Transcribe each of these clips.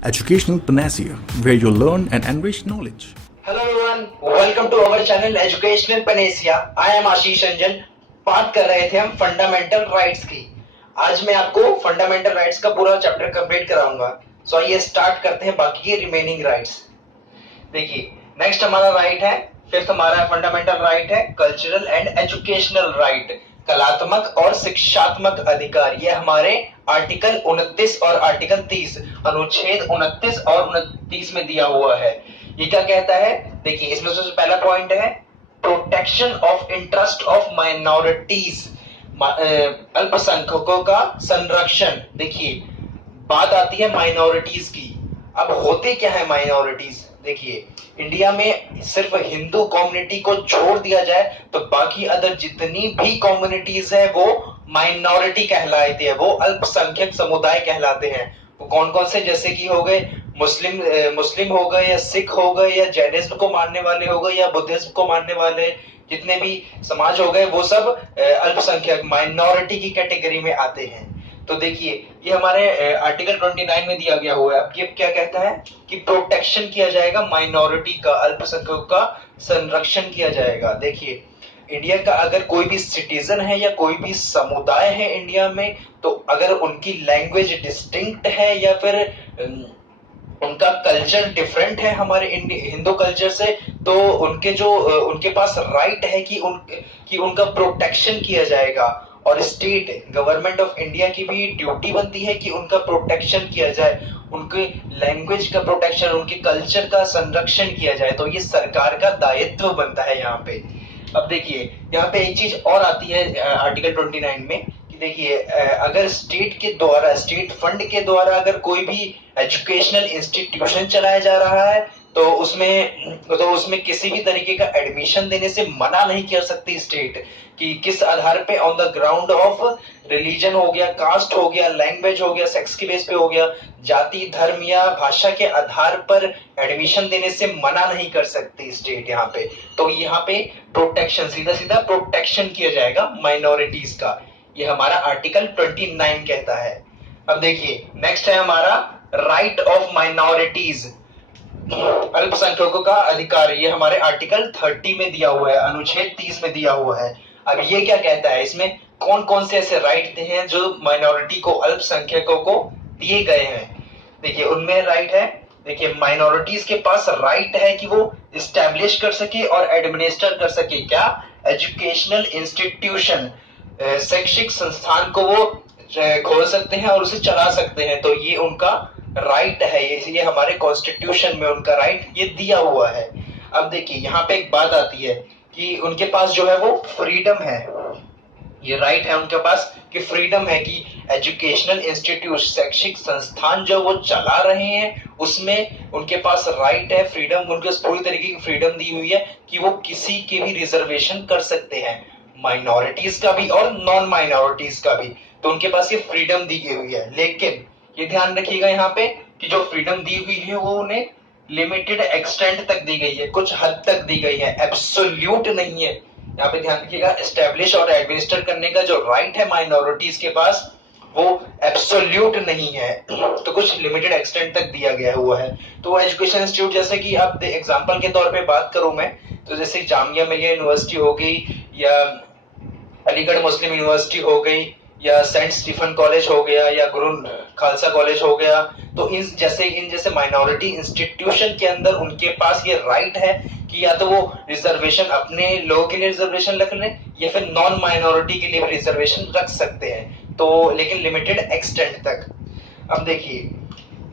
Educational Panacea, where you learn and enrich knowledge. Hello everyone, welcome to our channel educational panacea. I am Ashish Ranjan. बात कर रहे थे हम fundamental rights की। आज मैं आपको फंडामेंटल राइट्स का पूरा चैप्टर कंप्लीट कराऊंगा। सो आइए स्टार्ट करते हैं बाकी के रिमेनिंग राइट्स। देखिए, नेक्स्ट हमारा राइट है, फिफ्थ हमारा फंडामेंटल राइट है कल्चरल एंड एजुकेशनल राइट, कलात्मक और शिक्षात्मक अधिकार। ये हमारे आर्टिकल 29 और आर्टिकल 30, अनुच्छेद 29 और 29 में दिया हुआ है। ये क्या कहता है? देखिए, इसमें सबसे पहला पॉइंट है protection of interest of minorities, अल्पसंख्यकों का संरक्षण। देखिए, बात आती है माइनॉरिटीज की। अब होते क्या है माइनॉरिटीज? देखिए, इंडिया में सिर्फ हिंदू कम्युनिटी को छोड़ दिया जाए तो बाकी अदर जितनी भी कम्युनिटीज है वो माइनॉरिटी कहलाते हैं, वो अल्पसंख्यक समुदाय कहलाते हैं। वो कौन कौन से? जैसे कि हो गए मुस्लिम हो गए, या सिख हो गए, या जैनिज्म को मानने वाले हो गए, या बुद्धिज्म को मानने वाले, जितने भी समाज हो गए वो सब अल्पसंख्यक माइनॉरिटी की कैटेगरी में आते हैं। तो देखिए, ये हमारे आर्टिकल 29 में दिया गया हुआ है। अब ये क्या कहता है कि प्रोटेक्शन किया जाएगा माइनॉरिटी का, अल्पसंख्यकों का संरक्षण किया जाएगा। देखिए, इंडिया का अगर कोई भी सिटीजन है या कोई भी समुदाय है इंडिया में, तो अगर उनकी लैंग्वेज डिस्टिंक्ट है या फिर उनका कल्चर डिफरेंट है हमारे हिंदू कल्चर से, तो उनके पास राइट है कि उनका प्रोटेक्शन किया जाएगा। और स्टेट गवर्नमेंट ऑफ इंडिया की भी ड्यूटी बनती है कि उनका प्रोटेक्शन किया जाए, उनके लैंग्वेज का प्रोटेक्शन, उनके कल्चर का संरक्षण किया जाए। तो ये सरकार का दायित्व बनता है यहाँ पे। अब देखिए, यहाँ पे एक चीज और आती है आर्टिकल 29 में कि देखिए, अगर स्टेट के द्वारा, स्टेट फंड के द्वारा अगर कोई भी एजुकेशनल इंस्टीट्यूशन चलाया जा रहा है तो उसमें किसी भी तरीके का एडमिशन देने से मना नहीं कर सकती स्टेट। कि किस आधार पे? On the ground of religion हो गया, कास्ट हो गया, लैंग्वेज हो गया, सेक्स के बेस पे हो गया, जाति, धर्म या भाषा के आधार पर एडमिशन देने से मना नहीं कर सकती स्टेट यहाँ पे। तो यहाँ पे प्रोटेक्शन, सीधा सीधा प्रोटेक्शन किया जाएगा माइनॉरिटीज का। ये हमारा आर्टिकल 29 कहता है। अब देखिए, नेक्स्ट है हमारा राइट ऑफ माइनॉरिटीज, अल्पसंख्यकों का अधिकार। ये हमारे आर्टिकल 30 में दिया हुआ है, अनुच्छेद 30 में दिया हुआ है। अब ये क्या कहता है? इसमें कौन कौन से ऐसे राइट हैं जो माइनॉरिटी को, अल्पसंख्यकों को दिए गए हैं? देखिए, उनमें राइट है, देखिए, माइनॉरिटीज के पास राइट है कि वो इस्टेब्लिश कर सके और एडमिनिस्टर कर सके क्या? एजुकेशनल इंस्टीट्यूशन, शैक्षिक संस्थान को वो खोल सकते हैं और उसे चला सकते हैं। तो ये उनका राइट है, ये हमारे कॉन्स्टिट्यूशन में उनका राइट ये दिया हुआ है। अब देखिए, यहाँ पे एक बात आती है कि उनके पास जो है वो फ्रीडम है, ये राइट है उनके पास कि फ्रीडम है कि एजुकेशनल इंस्टीट्यूट, शैक्षिक संस्थान जो वो चला रहे हैं उसमें उनके पास राइट है, फ्रीडम, उनके पास पूरी तरीके की फ्रीडम दी हुई है कि वो किसी के भी रिजर्वेशन कर सकते हैं, माइनॉरिटीज का भी और नॉन माइनॉरिटीज का भी। तो उनके पास ये फ्रीडम दी गई हुई है। लेकिन ये ध्यान रखिएगा यहाँ पे कि जो फ्रीडम दी हुई है वो उन्हें लिमिटेड एक्सटेंट तक दी गई है, कुछ हद तक दी गई है, एब्सोल्यूट नहीं है। यहाँ पे ध्यान रखिएगा, एस्टेब्लिश और एडमिनिस्टर करने का जो राइट है माइनॉरिटीज के पास वो एब्सोल्यूट नहीं है, तो कुछ लिमिटेड एक्सटेंट तक दिया गया हुआ है। तो एजुकेशन इंस्टीट्यूट, जैसे कि अब एग्जांपल के तौर पे बात करूं मैं, तो जैसे जामिया मिलिया यूनिवर्सिटी हो गई, या अलीगढ़ मुस्लिम यूनिवर्सिटी हो गई, या सेंट स्टीफन कॉलेज हो गया, या गुरु खालसा कॉलेज हो गया, तो इन जैसे माइनॉरिटी इंस्टीट्यूशन के अंदर उनके पास ये राइट है कि या तो वो रिजर्वेशन अपने लोगों के लिए रिजर्वेशन रख लें या फिर नॉन माइनॉरिटी के लिए भी रिजर्वेशन रख सकते हैं, तो लेकिन लिमिटेड एक्सटेंट तक। अब देखिए,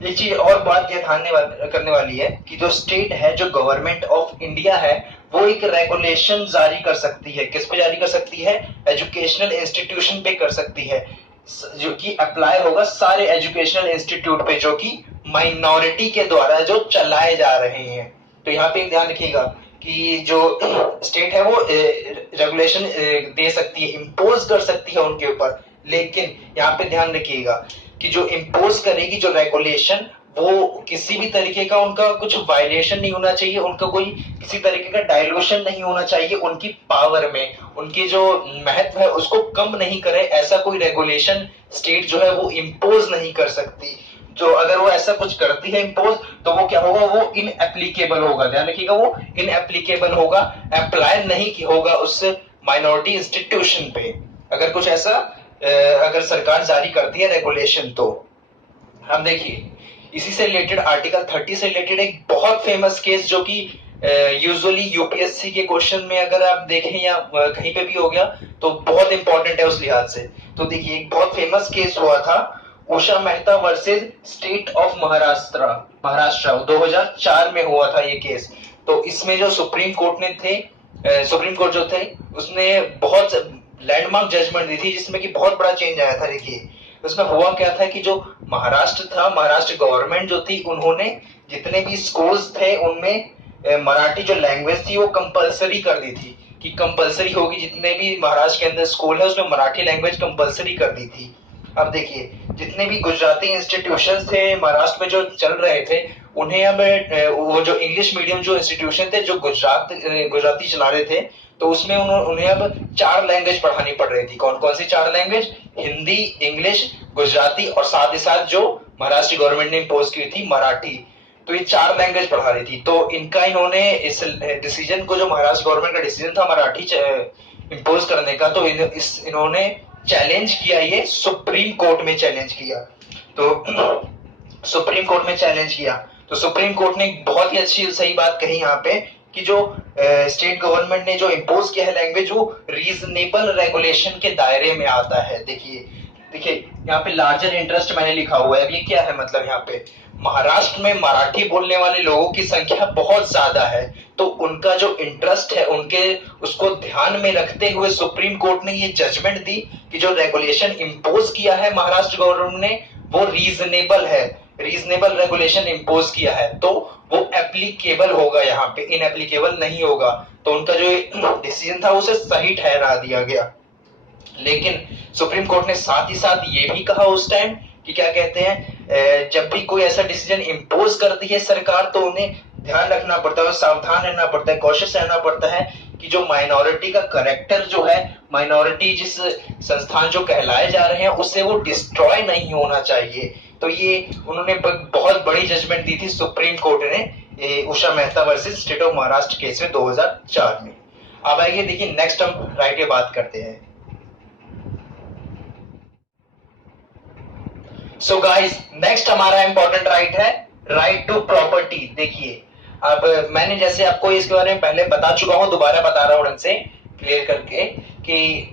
एक चीज और बात ये करने वाली है कि जो स्टेट है, जो गवर्नमेंट ऑफ इंडिया है, वो एक रेगुलेशन जारी कर सकती है। किस पे जारी कर सकती है? एजुकेशनल इंस्टीट्यूशन पे कर सकती है, जो कि अप्लाई होगा सारे एजुकेशनल इंस्टीट्यूट पे जो कि माइनॉरिटी के द्वारा जो चलाए जा रहे हैं। तो यहाँ पे ध्यान रखिएगा कि जो स्टेट है वो रेगुलेशन दे सकती है, इम्पोज कर सकती है उनके ऊपर। लेकिन यहाँ पे ध्यान रखिएगा कि जो इम्पोज करेगी जो रेगुलेशन, वो किसी भी तरीके का उनका कुछ वायलेशन नहीं होना चाहिए, उनका कोई किसी तरीके का डायलूशन नहीं होना चाहिए उनकी पावर में, उनकी जो महत्व है उसको कम नहीं करे, ऐसा कोई रेगुलेशन स्टेट जो है वो इम्पोज नहीं कर सकती। जो अगर वो ऐसा कुछ करती है इम्पोज, तो वो क्या होगा, वो इनएप्लीकेबल होगा। ध्यान रखिएगा, वो इनएप्लीकेबल होगा, अप्लाई नहीं होगा उस माइनॉरिटी इंस्टीट्यूशन पे, अगर कुछ ऐसा अगर सरकार जारी करती है रेगुलेशन तो। हम देखिए इसी से रिलेटेड आर्टिकल 30 से रिलेटेड एक बहुत फेमस केस जो कि यूजुअली यूपीएससी के क्वेश्चन में अगर आप देखें या कहीं पे भी हो गया तो बहुत इंपॉर्टेंट है उस लिहाज से। तो देखिए एक बहुत फेमस केस हुआ था, Usha Mehta versus state of Maharashtra 2004 में हुआ था ये केस। तो इसमें जो सुप्रीम कोर्ट जो थे उसने बहुत लैंडमार्क जजमेंट दी थी जिसमें कि बहुत बड़ा चेंज आया था। देखिए उसमें हुआ क्या था कि जो महाराष्ट्र गवर्नमेंट जो थी, उन्होंने जितने भी स्कूल्स थे उनमें मराठी जो लैंग्वेज थी वो कंपलसरी कर दी थी, कि कंपलसरी होगी, जितने भी महाराष्ट्र के अंदर स्कूल है उसमें मराठी लैंग्वेज कंपलसरी कर दी थी। अब देखिए जितने भी गुजराती इंस्टीट्यूशन थे महाराष्ट्र में जो चल रहे थे, उन्हें अब वो जो इंग्लिश मीडियम जो इंस्टीट्यूशन थे जो गुजराती चला रहे थे, तो उसमें उन्हें अब 4 लैंग्वेज पढ़ानी पड़ रही थी। कौन कौन सी 4 लैंग्वेज? हिंदी, इंग्लिश, गुजराती और साथ ही साथ जो महाराष्ट्र गवर्नमेंट ने इम्पोज की थी मराठी। तो ये 4 लैंग्वेज पढ़ा रही थी। तो इन्होंने इस डिसीजन को, जो महाराष्ट्र गवर्नमेंट का डिसीजन था मराठी इम्पोज करने का, तो इन्होंने चैलेंज किया, ये सुप्रीम कोर्ट में चैलेंज किया। तो सुप्रीम कोर्ट में चैलेंज किया तो सुप्रीम कोर्ट ने बहुत ही अच्छी सही बात कही यहाँ पे कि जो स्टेट गवर्नमेंट ने जो इम्पोज किया है लैंग्वेज वो रीजनेबल रेगुलेशन के दायरे में आता है। देखिए यहाँ पे लार्जर इंटरेस्ट मैंने लिखा हुआ है। अब ये क्या है, मतलब यहाँ पे महाराष्ट्र में मराठी बोलने वाले लोगों की संख्या बहुत ज्यादा है, तो उनका जो इंटरेस्ट है उसको ध्यान में रखते हुए सुप्रीम कोर्ट ने ये जजमेंट दी कि जो रेगुलेशन इम्पोज किया है महाराष्ट्र गवर्नमेंट ने वो रीजनेबल रेगुलेशन इम्पोज किया है, तो वो एप्लीकेबल होगा, यहाँ पे इनएप्लीकेबल नहीं होगा। तो उनका जो डिसीजन था उसे सही ठहरा दिया गया। लेकिन सुप्रीम कोर्ट ने साथ ही साथ ये भी कहा उस टाइम कि क्या कहते हैं, जब भी कोई ऐसा डिसीजन इम्पोज करती है सरकार तो उन्हें ध्यान रखना पड़ता है, सावधान रहना पड़ता है, कॉशियस रहना पड़ता है कि जो माइनॉरिटी का करेक्टर जो है, माइनॉरिटी जिस संस्थान जो कहलाए जा रहे हैं उससे वो डिस्ट्रॉय नहीं होना चाहिए। तो ये उन्होंने बहुत बड़ी जजमेंट दी थी सुप्रीम कोर्ट ने Usha Mehta versus state of Maharashtra case में 2004 में। अब आइए देखिए नेक्स्ट हम राइट पे बात करते हैं। सो गाइस नेक्स्ट हमारा इंपॉर्टेंट राइट है राइट टू प्रॉपर्टी। देखिए अब मैंने जैसे आपको इसके बारे में पहले बता चुका हूं, दोबारा बता रहा हूं ढंग से क्लियर करके कि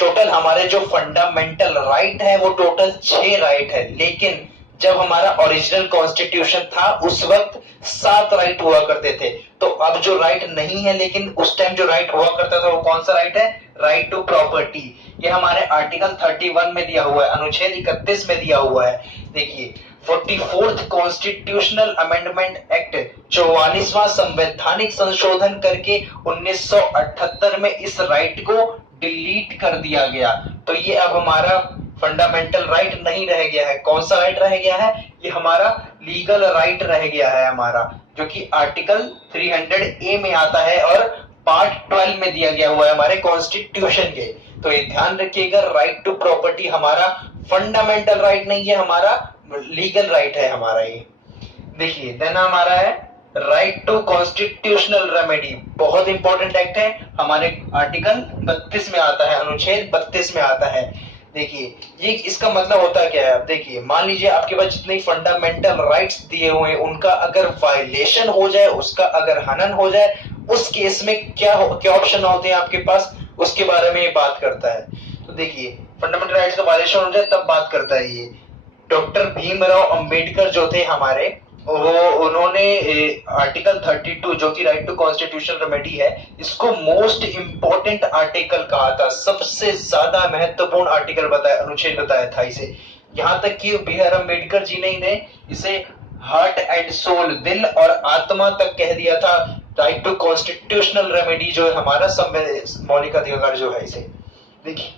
टोटल हमारे जो फंडामेंटल राइट है वो टोटल 6 राइट है। लेकिन जब हमारा ओरिजिनल कॉन्स्टिट्यूशन था उस वक्त 7 राइट हुआ करते थे। तो अब जो राइट नहीं है, लेकिन उस टाइम जो राइट हुआ करता था वो कौन सा राइट है? Right to property. ये हमारे आर्टिकल 31 में दिया हुआ है, अनुच्छेद 31 में दिया हुआ है। देखिए 44th कॉन्स्टिट्यूशनल अमेंडमेंट एक्ट 44वां संवैधानिक संशोधन करके 1978 में इस राइट को डिलीट कर दिया गया। तो ये अब हमारा फंडामेंटल राइट नहीं रह गया है। कौन सा राइट रह गया है? ये हमारा लीगल राइट रह गया है हमारा, जो कि आर्टिकल 300A में आता है और पार्ट 12 में दिया गया हुआ है हमारे कॉन्स्टिट्यूशन के। तो ये ध्यान रखिएगा, राइट टू प्रॉपर्टी हमारा फंडामेंटल राइट नहीं है, हमारा लीगल राइट है हमारा ये। देखिए देन हमारा है राइट टू कॉन्स्टिट्यूशनल रेमेडी। बहुत इंपॉर्टेंट एक्ट है, हमारे आर्टिकल 32 में आता है, अनुच्छेद 32 में आता है। देखिए ये इसका मतलब होता क्या है? अब देखिए मान लीजिए आपके पास जितने फंडामेंटल राइट्स दिए हुए हैं उनका अगर वायलेशन हो जाए, उसका अगर हनन हो जाए, उस केस में क्या ऑप्शन होते हैं आपके पास, उसके बारे में ये बात करता है। तो देखिए फंडामेंटल राइट्स का वायलेशन हो जाए तब बात करता है ये। डॉक्टर भीमराव अंबेडकर जो थे हमारे, वो उन्होंने आर्टिकल 32 जो कि राइट टू कॉन्स्टिट्यूशनल रेमेडी है, इसको मोस्ट इंपॉर्टेंट आर्टिकल कहा था, सबसे ज्यादा महत्वपूर्ण आर्टिकल बताया, अनुच्छेद बताया था इसे। यहां तक कि बी आर अम्बेडकर जी ने इसे हार्ट एंड सोल, दिल और आत्मा तक कह दिया था। राइट टू कॉन्स्टिट्यूशनल रेमेडी जो है हमारा मौलिक अधिकार जो है इसे। देखिए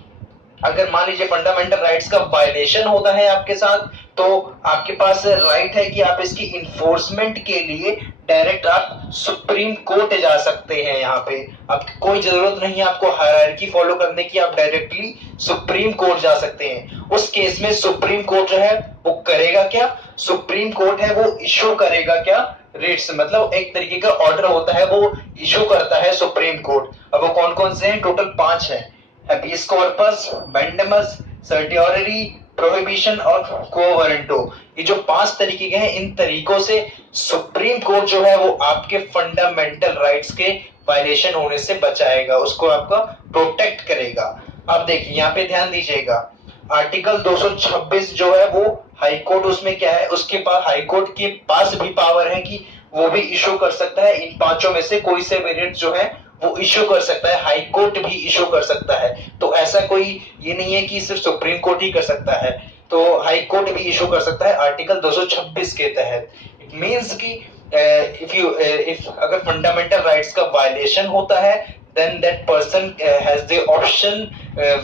अगर मान लीजिए फंडामेंटल राइट्स का वायलेशन होता है आपके साथ, तो आपके पास राइट है कि आप इसकी इन्फोर्समेंट के लिए डायरेक्ट आप सुप्रीम कोर्ट जा सकते हैं। यहाँ पे आपकी कोई जरूरत नहीं है आपको हायरार्की फॉलो करने की, आप डायरेक्टली सुप्रीम कोर्ट जा सकते हैं। उस केस में सुप्रीम कोर्ट जो है वो करेगा क्या, सुप्रीम कोर्ट है वो इश्यू करेगा क्या, रेट्स, मतलब एक तरीके का ऑर्डर होता है वो इशू करता है सुप्रीम कोर्ट। अब वो कौन कौन से हैं, टोटल 5 हैं, हैबियस कॉर्पस, मैंडेमस, सर्टियोररी, प्रोहिबिशन और क्वो वारंटो। ये जो 5 तरीके के हैं, इन तरीकों से सुप्रीम कोर्ट जो है वो आपके फंडामेंटल राइट्स के वायलेशन होने से बचाएगा, उसको आपका प्रोटेक्ट करेगा। अब देखिए यहाँ पे ध्यान दीजिएगा, आर्टिकल 226 जो है वो हाई कोर्ट, उसमें क्या है, उसके पास हाई कोर्ट के पास भी पावर है कि वो भी इशू कर सकता है, इन 5 में से कोई से भी रेट जो है वो इशू कर सकता है, हाई कोर्ट भी इशू कर सकता है। तो ऐसा कोई ये नहीं है कि सिर्फ सुप्रीम कोर्ट ही कर सकता है, तो हाई कोर्ट भी इशू कर सकता है आर्टिकल 226 के तहत। इट मींस कि इफ अगर फंडामेंटल राइट्स का वायलेशन होता है, then that person has the option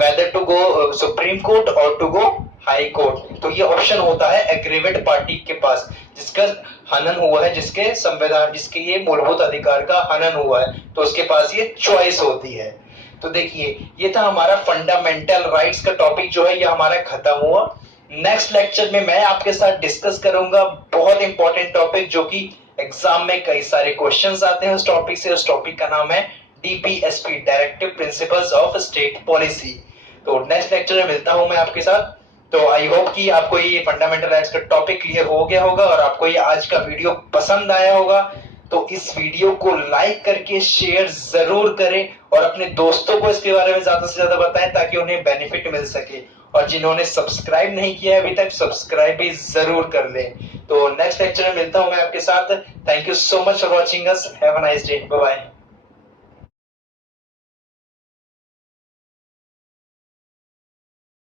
whether to go Supreme Court or to go High Court। तो ये ऑप्शन होता है एग्रीवेट पार्टी के पास, जिसका हनन हुआ है, जिसके संविधान, जिसके ये मूलभूत अधिकार का हनन हुआ है, तो उसके पास ये चॉइस होती है। तो देखिए ये था हमारा फंडामेंटल राइट्स का टॉपिक जो है ये हमारा खत्म हुआ। नेक्स्ट लेक्चर में मैं आपके साथ डिस्कस करूंगा बहुत इंपॉर्टेंट टॉपिक, जो कि एग्जाम में कई सारे क्वेश्चंस आते हैं उस टॉपिक से। उस टॉपिक का नाम है DPSP, directive principles of state policy. तो नेक्स्ट लेक्चर में मिलता हूं मैं आपके साथ। तो आई होप कि आपको ये फंडामेंटल राइट्स का टॉपिक क्लियर हो गया होगा और आपको ये आज का वीडियो पसंद आया होगा। तो इस वीडियो को लाइक करके शेयर जरूर करें और अपने दोस्तों को इसके बारे में ज्यादा से ज्यादा बताएं, ताकि उन्हें बेनिफिट मिल सके। और जिन्होंने सब्सक्राइब नहीं किया है अभी तक, सब्सक्राइब भी जरूर कर लें। तो नेक्स्ट लेक्चर में मिलता हूं मैं आपके साथ। Thank you so much for watching us. Have a nice day. Bye bye.